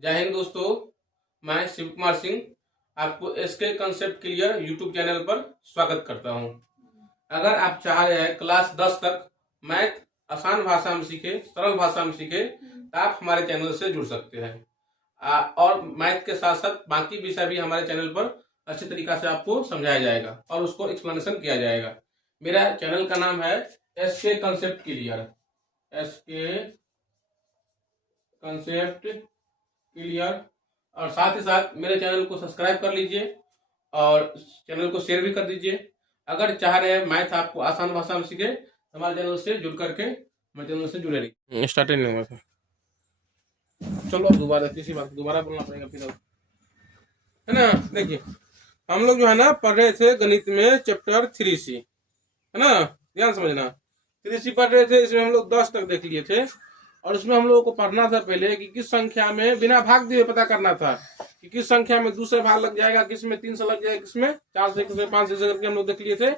जय हिंद दोस्तों, मैं शिव कुमार सिंह आपको SK concept clear YouTube channel पर स्वागत करता हूं। अगर आप चाह रहे हैं क्लास 10 तक मैथ आसान भाषा में सीखे, सरल भाषा में सीखे, तो आप हमारे चैनल से जुड़ सकते हैं। और मैथ के साथ साथ बाकी विषय भी हमारे चैनल पर अच्छे तरीका से आपको समझाया जाएगा और उसको एक्सप्लेनेशन किया जाएगा। मेरा चैनल का नाम है SK concept clear. SK concept clear. और साथ ही साथ मेरे चैनल को सब्सक्राइब कर लीजिए और चैनल को शेयर भी कर दीजिए। अगर चाह रहे हैं मैथ आपको आसान भाषा में सीखे तो हमारे चैनल से जुड़ करके हमारे चैनल से जुड़े रहिए। स्टार्ट नहीं हुआ था, चलो अब दोबारा किसी बात दोबारा बोलना पड़ेगा फिर, है ना। देखिए हम लोग जो है ना पढ़ रहे थे गणित में चैप्टर 3C, है ना। ध्यान समझना, 3C पढ़ रहे थे। इसमें हम लोग 10 तक देख लिए थे और उसमें हम लोगों को पढ़ना था पहले कि किस संख्या में बिना भाग दिए पता करना था कि किस संख्या में 2 से भाग लग जाएगा, किस में 3 से लग जाएगा, किस में 4 से, किस में 5 से करके हम लोग देख लिए थे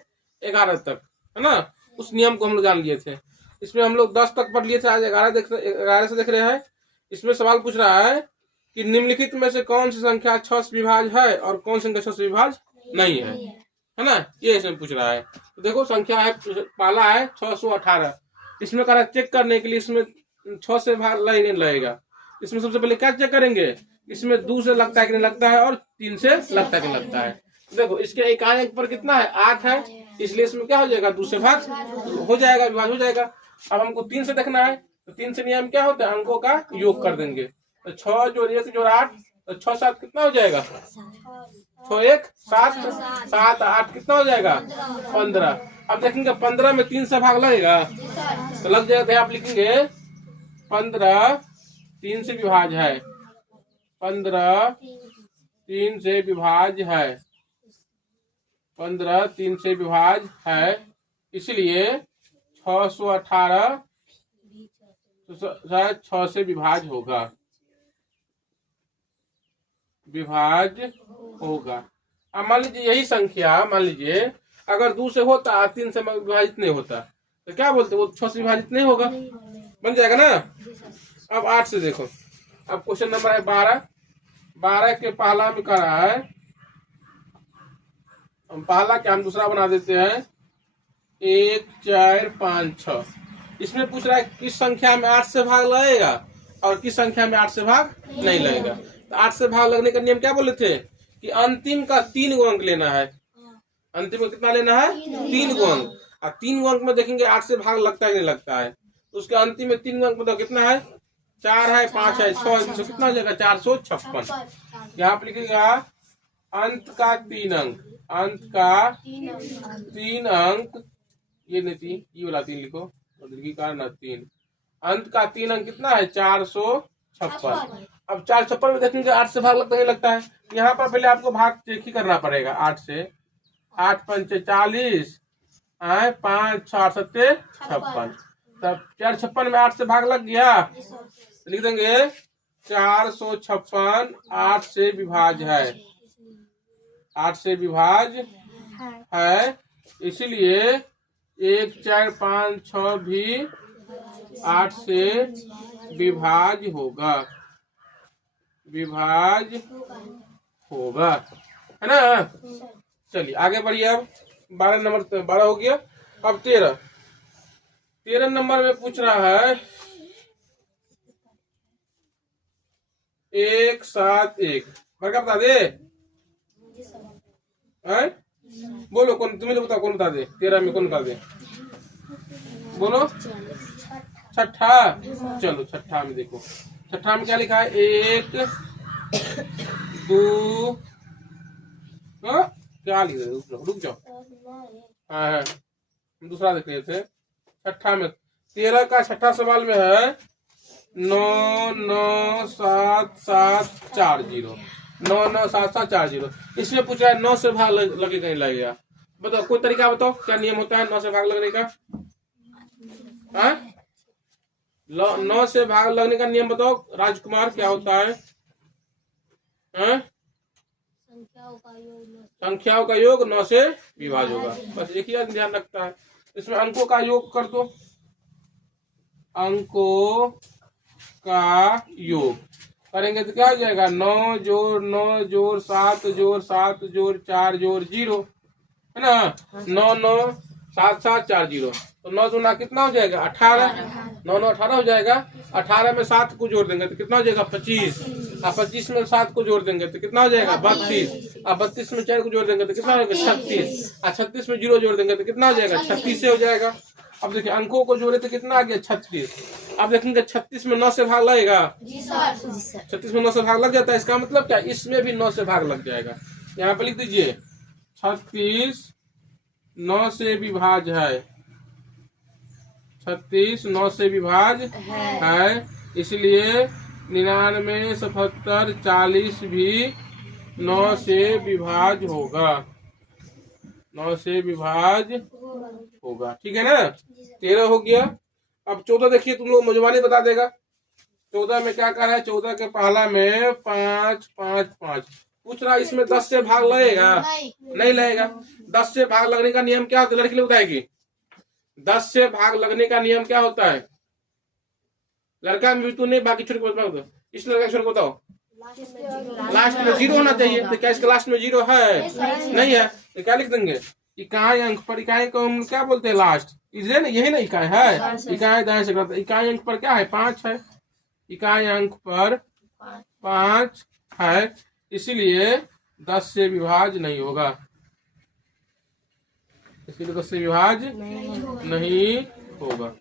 11 तक, है ना। उस नियम को हम लोग जान लिए थे। इसमें हम लोग 10 तक पढ़ लिए थे, आज 11 से देख रहे हैं। इसमें सवाल पूछ रहा है कि निम्नलिखित में से कौन सी संख्या 6 से विभाज्य है और कौन सी संख्या 6 से विभाज्य नहीं है ना। ये इसमें पूछ रहा है। तो देखो संख्या है, पहला है 618। इसमें करा चेक करने के लिए इसमें 6 से भाग लगेगा। इसमें सबसे पहले क्या चेक करेंगे, इसमें 2 से लगता है कि नहीं लगता है और 3 से लगता है कि नहीं लगता है। देखो इसके इकाई अंक पर कितना है, 8 है, इसलिए इसमें क्या हो जाएगा, 2 से भाग हो जाएगा, विभाज्य हो जाएगा। अब हमको 3 से देखना है तो 3 से नियम क्या होता है, अंकों का योग कर देंगे। तो 6 जोड़ 1 जोड़ 8, तो 6 7 कितना हो जाएगा, 6 1 7, 7 8 कितना हो जाएगा, 15। अब देखेंगे 15 में 3 से भाग लगेगा तो लग जाएगा। तो आप लिखेंगे 15 3 से विभाज्य है, 15 3 से विभाज्य है, 15 3 से विभाज्य है। इसलिए 618 शायद 6 से विभाज्य होगा, विभाज्य होगा। अब मान लीजिए यही संख्या, मान लीजिए अगर 2 से होता 3 से विभाजित नहीं होता तो क्या बोलते, वो 6 से विभाजित नहीं होगा, बन जाएगा ना। अब 8 से देखो, अब क्वेश्चन नंबर है 12। 12 के पहला में कर रहा है, पहला क्या हम दूसरा बना देते हैं, 1 4 5 6। इसमें पूछ रहा है किस संख्या में 8 से भाग लगेगा और किस संख्या में 8 से भाग नहीं लगेगा। तो 8 से भाग लगने का नियम क्या बोले थे कि अंतिम का 3 गो अंक लेना है। अंतिम में कितना लेना है, 3 गो अंक। और 3 गो अंक में देखेंगे 8 से भाग लगता है नहीं लगता है। तो उसके अंतिम में 3 गो अंक में कितना है, 4 है, 5 है, 6 है, तो कितना हो जाएगा, 456। यहाँ पर लिखिएगा अंत का 3 अंक, अंत का 3 अंक, ये नहीं 3, ये वाला 3 लिखो, का ना 3, अंत का 3 अंक कितना है, 456। अब 456 में देखेंगे 8 से भाग लगता नहीं लगता है। यहाँ पर पहले आपको भाग चेक ही करना पड़ेगा। 8 से 8 पंच 40, 5 6 7 56। तब 456 में 8 से भाग लग गया तो लिख देंगे 456 8 से विभाज्य है, 8 से विभाज्य है। इसीलिए 1 4 5 6 भी 8 से विभाज्य होगा, विभाज्य होगा, है ना। चलिए आगे बढ़िए। अब 12 नंबर 12 हो गया। अब 13 नंबर में पूछ रहा है 1 7 1। बड़का बता दे, बोलो कौन, तुम्हें बताओ कौन बता दे, 13 में कौन बता दे, बोलो। छठा, चलो छठा में देखो, छठा में क्या लिखा है, 1 2, क्या लिख रहे, रुक जाओ। हाँ हम दूसरा देख रहे थे। छठा में 13 का छठा सवाल में है 9 9 7 7 4 0, 9 9 7 7 4 0। इसमें पूछ रहा है 9 से भाग लगे नहीं लगेगा। बताओ कोई तरीका बताओ, क्या नियम होता है 9 से भाग लगने का। 9 से भाग लगने का नियम बताओ राजकुमार, क्या होता है। संख्याओं का योग 9 से विभाज्य होगा, बस एक ही ध्यान रखता है। इसमें अंकों का योग कर दो, अंकों का योग करेंगे तो क्या हो जाएगा, 9 जोड़ 9 जोड़ 7 जोड़ 7 जोड़ 4 जोड़ 0, है ना। 9 9 7 7 4 0, तो 9 दूना कितना हो जाएगा 18, 9 9 18 हो जाएगा। 18 में 7 को जोड़ देंगे तो कितना हो जाएगा 25, और 25 में 7 को जोड़ देंगे तो कितना हो जाएगा 32, और 32 में 4 को जोड़ देंगे तो कितना हो जाएगा 36, और 36 में 0 जोड़ देंगे तो कितना हो जाएगा 36 से हो जाएगा। अब देखिए अंकों को जोड़े तो कितना आ गया 36। अब देखेंगे 36 में 9 से भाग लगेगा, 36 में 9 से भाग लग जाता है, इसका मतलब क्या, इसमें भी 9 से भाग लग जाएगा। यहाँ पे लिख दीजिए 36 9 से विभाज्य है, 36 9 से विभाज्य है, इसलिए 99 77 40 भी 9 से विभाज्य होगा, 9 से विभाज्य होगा। ठीक है ना, 13 हो गया। अब 14 देखिए, तुम लोग मजवानी बता देगा। 14 में क्या कर रहा है, 14 के पहला में 5 5 5 पूछ रहा है, इसमें 10 से भाग लगेगा, नहीं लगेगा। 10 से भाग लगने का नियम क्या होता है, लड़की लोग बताएगी। 10 से भाग लगने का नियम क्या होता है, लड़का में भी तू नहीं, बाकी छोटे को इस लड़का छोटे को बताओ। लास्ट में 0 होना चाहिए, तो क्या इसके लास्ट में 0 है, नहीं है, तो क्या लिख देंगे, इकाई अंक पर। इकाई को हम क्या बोलते हैं, लास्ट, इसलिए ना यही ना इकाई है, इकाई दाएं से करते। इकाई अंक पर क्या है 5 है, इकाई अंक पर 5 है, इसलिए 10 से विभाज्य नहीं होगा, इसलिए 10 से विभाज्य नहीं होगा।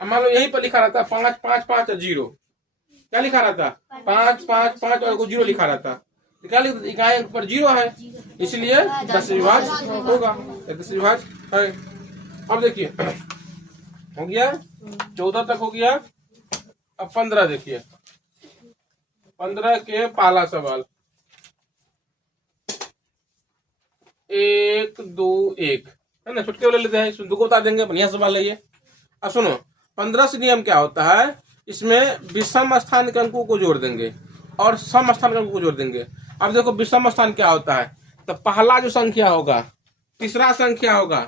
अब मान लो यहीं पर लिखा रहता 5 5 5 और 0, क्या लिखा रहता 5 5 5 और 0 लिखा रहता, तो क्या लिखा, इकाई अंक पर 0 है, इसलिए 10 से विभाज्य होगा, 10 से विभाज्य है। अब देखिए हो गया, 14 तक हो गया। अब 15 देखिए, 15 के पहला सवाल 1 2 1 है ना, छुटके वाले लेते हैं, इसमें 2 को बता देंगे, बढ़िया सवाल है ये। अब सुनो, 15 से नियम क्या होता है, इसमें विषम स्थान के अंकों को जोड़ देंगे और सम स्थान के अंकों को जोड़ देंगे। अब देखो विषम स्थान क्या होता है, तो पहला जो संख्या होगा, तीसरा संख्या होगा,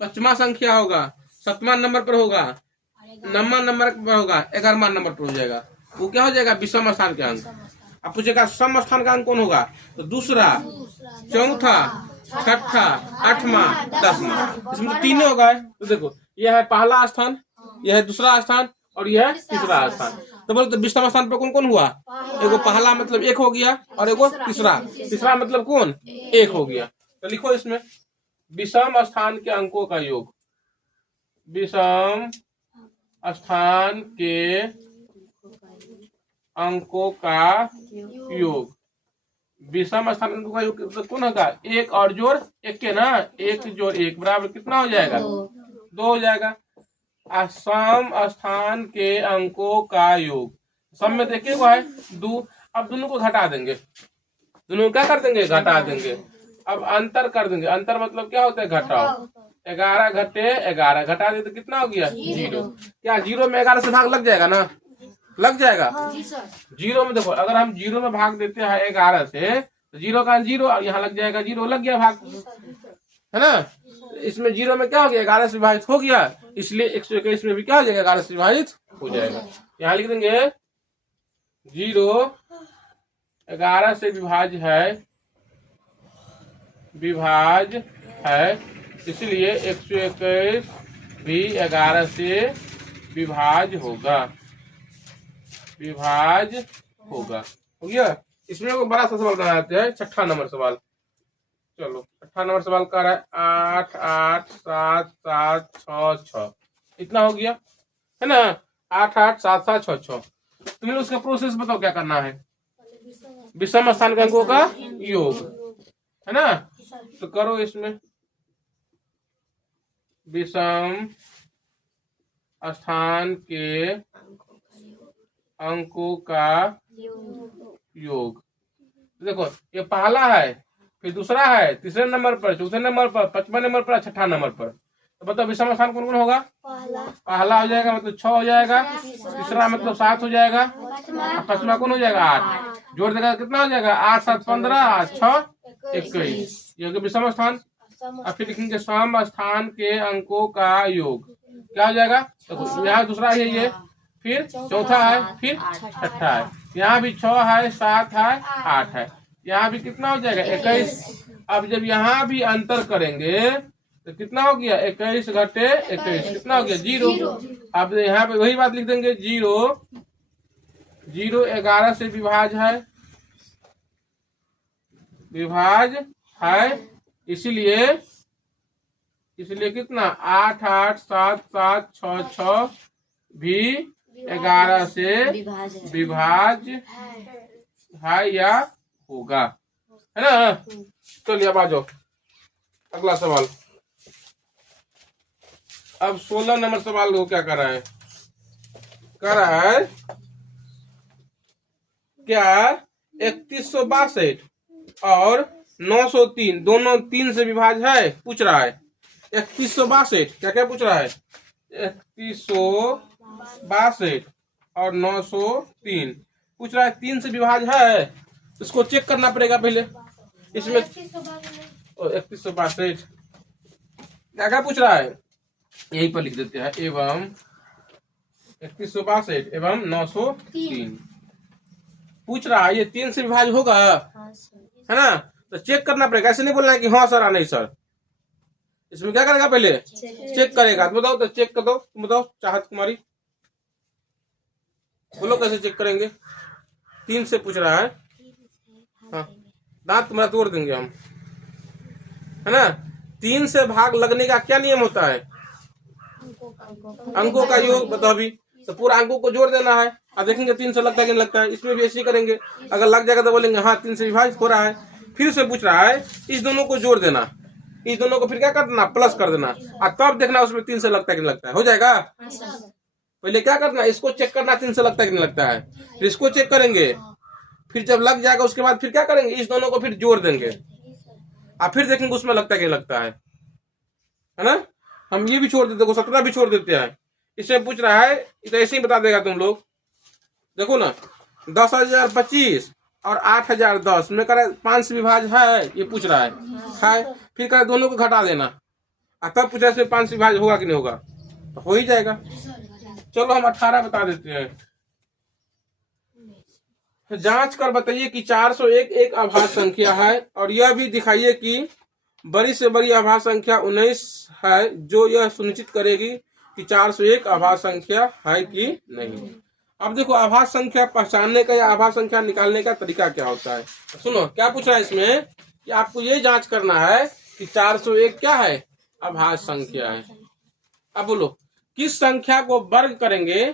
5वां संख्या होगा, 7वां नंबर पर होगा, 9वां नंबर पर होगा, 11वां नंबर पर हो जाएगा, वो क्या हो जाएगा विषम स्थान के अंक। अब पूछेगा सम स्थान का अंक कौन होगा, तो दूसरा, चौथा, छठा, 8वां, 10वां, इसमें तो तीनों होगा। तो देखो यह है पहला स्थान, यह है दूसरा स्थान और यह है तीसरा स्थान। तो बोलो तो विषम स्थान पर कौन कौन हुआ, एगो पहला मतलब 1 हो गया, और एगो तीसरा, तीसरा मतलब कौन 1 हो गया। तो लिखो इसमें विषम स्थान के अंकों का योग, विषम स्थान के अंकों का योग, विषम स्थान अंकों का योग तो कौन होगा, 1 और जोड़ 1 के ना, 1 जोड़ 1 बराबर कितना हो जाएगा 2 हो जाएगा। सम स्थान के अंकों का योग, सम में देखिए वो है 2, अब दोनों को घटा देंगे, दोनों क्या कर देंगे घटा देंगे। अब अंतर कर देंगे, अंतर मतलब क्या होता है घटाओ, 11 घटे 11 घटा दे तो कितना हो गया 0। क्या 0 में 11 से भाग लग जाएगा ना, लग जाएगा। 0 में देखो अगर हम 0 में भाग देते हैं 11 से, तो 0 का 0 और यहाँ लग जाएगा 0, लग गया भाग, है ना। इसमें 0 में क्या हो गया 11 से विभाजित हो गया, इसलिए 121 में भी क्या हो जाएगा 11 से विभाजित हो जाएगा। यहाँ लिख देंगे 0 11 से विभाज्य है, इसलिए 121 भी 11 से विभाज्य होगा, हो गया। इसमें को बड़ा सा सवाल बनाते हैं, 6ठा नंबर सवाल। चलो 6ठा नंबर सवाल कर रहा है 8 8 7 7 6 6, इतना हो गया है ना, 8 8 7 7 6 6। तुम्हें उसका प्रोसेस बताओ क्या करना है, विषम स्थान के अंकों का योग, है ना। तो करो इसमें विषम स्थान के अंकों का योग। देखो ये पहला है, फिर दूसरा है, तीसरे नंबर पर, चौथे नंबर पर, 5वें नंबर पर, 6ठा नंबर पर। तो बताओ विषम स्थान कौन कौन होगा, पहला हो जाएगा मतलब 6 हो जाएगा, तीसरा मतलब 7 हो जाएगा, 5वां कौन हो जाएगा 8, जोड़ देगा कितना हो जाएगा 8 7 15 8 6 21, ये हो गया विषम स्थान। अब फिर लिखेंगे सम स्थान के अंकों का योग, क्या हो जाएगा, तो यहाँ दूसरा है ये, फिर चौथा है, फिर छठा है, यहाँ भी 6 है, 7 है, 8 है। यहाँ भी कितना हो जाएगा 21। अब जब यहाँ भी अंतर करेंगे तो कितना हो गया 21 घटे 21 कितना हो गया 0। अब यहाँ पे वही बात लिख देंगे 0 0 11 से विभाज है इसीलिए कितना 8 8 7 7 6 6 भी 11 से विभाज है या होगा, है ना। चलिए अब आ जाओ अगला सवाल। अब 16 नंबर सवाल को क्या कर रहा है क्या 3162 और 903 दोनों 3 से विभाज है पूछ रहा है। 3162 क्या पूछ रहा है 3162 और 903 पूछ रहा है 3 से विभाज है, इसको चेक करना पड़ेगा पहले। इसमें 3162 क्या पूछ रहा है यहीं पर लिख देते हैं एवं 3162 एवं 903 पूछ रहा है ये 3 से विभाज होगा, है ना। तो चेक करना पड़ेगा, ऐसे नहीं बोलना है कि हाँ सर नहीं सर। इसमें क्या करेगा पहले चेक करेगा। तो बताओ तो चेक कर दो, तुम बताओ चाहत कुमारी बोलो कैसे चेक करेंगे। 3 से पूछ रहा है, हाँ दांत तुम्हारा तोड़ देंगे हम, है ना। 3 से भाग लगने का क्या नियम होता है अंकों का योग। बताओ अभी तो पूरा अंकों को जोड़ देना है। अब देखेंगे 3 से लगता है कि नहीं लगता है। इसमें भी ऐसे ही करेंगे, अगर लग जाएगा तो बोलेंगे हाँ 3 से विभाजित हो रहा है। फिर से पूछ रहा है इस दोनों को जोड़ देना, इस दोनों को फिर क्या कर देना प्लस कर देना और तब देखना उसमें 3 से लगता है कि नहीं लगता है, हो जाएगा। पहले क्या करना इसको चेक करना 3 से लगता है कि नहीं लगता है, फिर इसको चेक करेंगे, फिर जब लग जाएगा उसके बाद फिर क्या करेंगे इस दोनों को फिर जोड़ देंगे और फिर देखेंगे उसमें लगता है कि नहीं लगता है ना। हम ये भी छोड़ देते देखो 17 भी छोड़ देते हैं। इसमें पूछ रहा है तो ऐसे ही बता देगा तुम लोग। देखो ना 10,025 और 8,010 में करे 5 से विभाज है ये पूछ रहा है फिर करे दोनों को घटा देना और तब पूछा इसमें 5 से विभाज होगा कि नहीं होगा, तो हो ही जाएगा। चलो हम 18 बता देते हैं। जांच कर बताइए कि 401 एक आभाज्य संख्या है और यह भी दिखाइए कि बड़ी से बड़ी आभाज्य संख्या 19 है जो यह सुनिश्चित करेगी कि 401 आभाज्य संख्या है कि नहीं। अब देखो आभाज्य संख्या पहचानने का या आभाज्य संख्या निकालने का तरीका क्या होता है। सुनो क्या पूछ रहा है इसमें कि आपको ये जांच करना है कि 401 क्या है आभाज्य संख्या है। अब बोलो किस संख्या को वर्ग करेंगे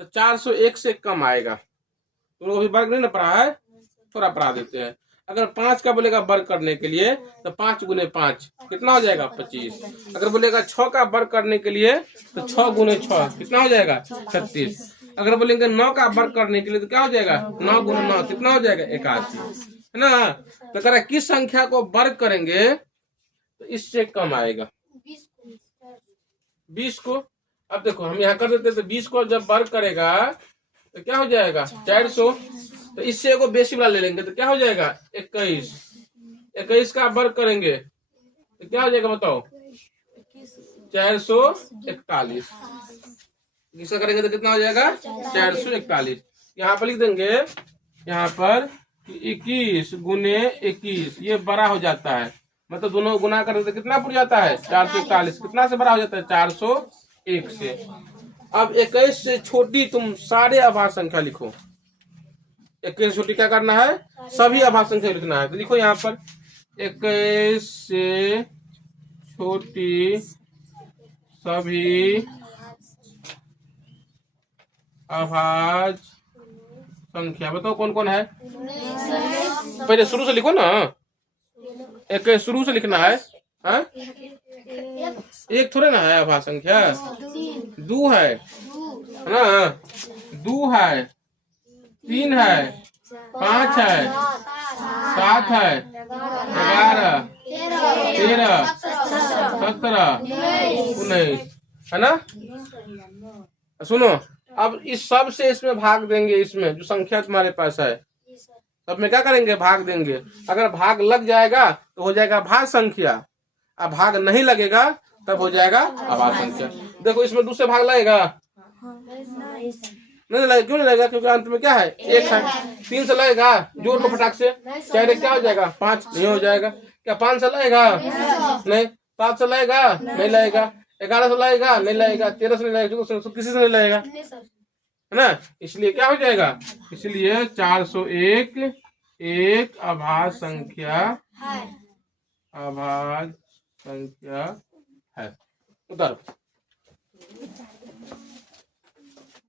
तो 401 से कम आएगा। तो लोग अभी वर्ग नहीं ना पढ़ा है, थोड़ा पढ़ा देते हैं। अगर 5 का बोलेगा वर्ग करने के लिए तो 5 गुने 5 कितना हो जाएगा 25। अगर बोलेगा 6 का वर्ग करने के लिए तो 6 गुने 6 कितना हो जाएगा 36। अगर बोलेंगे 9 का वर्ग करने के लिए तो क्या हो जाएगा 9 गुने 9 कितना हो जाएगा 81, है ना। तो अगर किस संख्या को वर्ग करेंगे तो इससे कम आएगा 20 को। अब देखो हम यहाँ कर देते तो 20 को जब वर्ग करेगा तो क्या हो जाएगा 400। तो इससे एगो बेसी वाला ले लेंगे तो क्या हो जाएगा 21। 21 का वर्ग करेंगे तो क्या हो जाएगा बताओ 441। इसका करेंगे तो कितना हो जाएगा 441। यहाँ पर लिख देंगे यहाँ पर 21 गुने 21 ये बड़ा हो जाता है, मतलब दोनों गुना करेंगे तो कितना पड़ जाता है 441। कितना से बड़ा हो जाता है 401 से। अब 21 से छोटी तुम सारे आभाज्य संख्या लिखो। 21 से छोटी क्या करना है सभी आभाज्य संख्या लिखना है। तो लिखो यहाँ पर 21 से छोटी सभी आभाज्य संख्या। बताओ कौन कौन है, पहले शुरू से लिखो ना। 21 शुरू से लिखना है, हाँ? एक थोड़े ना है आभाज्य संख्या, 2 है ना, 2 है, 3 है, 5 है, 7 है, 11, 13, 17, 19, है ना। सुनो अब इस सब से इसमें भाग देंगे, इसमें जो संख्या तुम्हारे पास है सब में क्या करेंगे भाग देंगे। अगर भाग लग जाएगा तो हो जाएगा भाज्य संख्या, अब भाग नहीं लगेगा तब हो जाएगा आभाज्य संख्या। देखो इसमें दूसरे भाग लगेगा नहीं लगेगा, क्यों नहीं लगेगा? क्योंकि अंत में क्या है? एक है। 3 से लगेगा, जोड़ को फटाक से, चाहे क्या हो जाएगा? 5 नहीं हो जाएगा। क्या 5 से लगेगा? नहीं। 7 से लगेगा? नहीं लगेगा। 11 से लगेगा? नहीं लगेगा। 13 से नहीं लगेगा, किसी से नहीं लगेगा, है ना? इसलिए क्या हो जाएगा? इसलिए 401 एक अभाज्य संख्या है। उधर